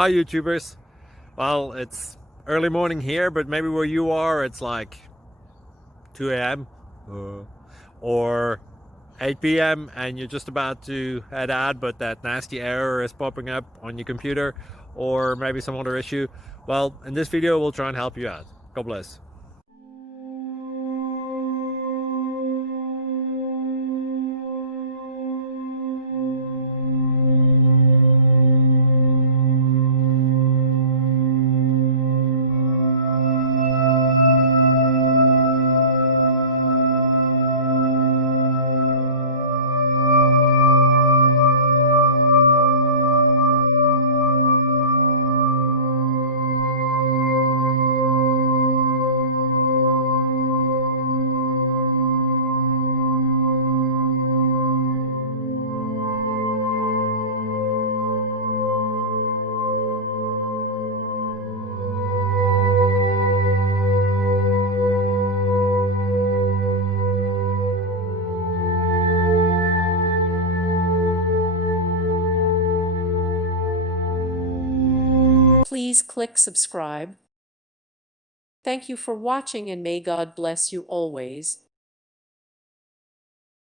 Hi YouTubers. Well, it's early morning here, but maybe where you are it's like 2 a.m. Or 8 p.m. and you're just about to head out, but that nasty error is popping up on your computer, or maybe some other issue. Well, in this video we'll try and help you out. God bless. Please click subscribe. Thank you for watching and may God bless you always.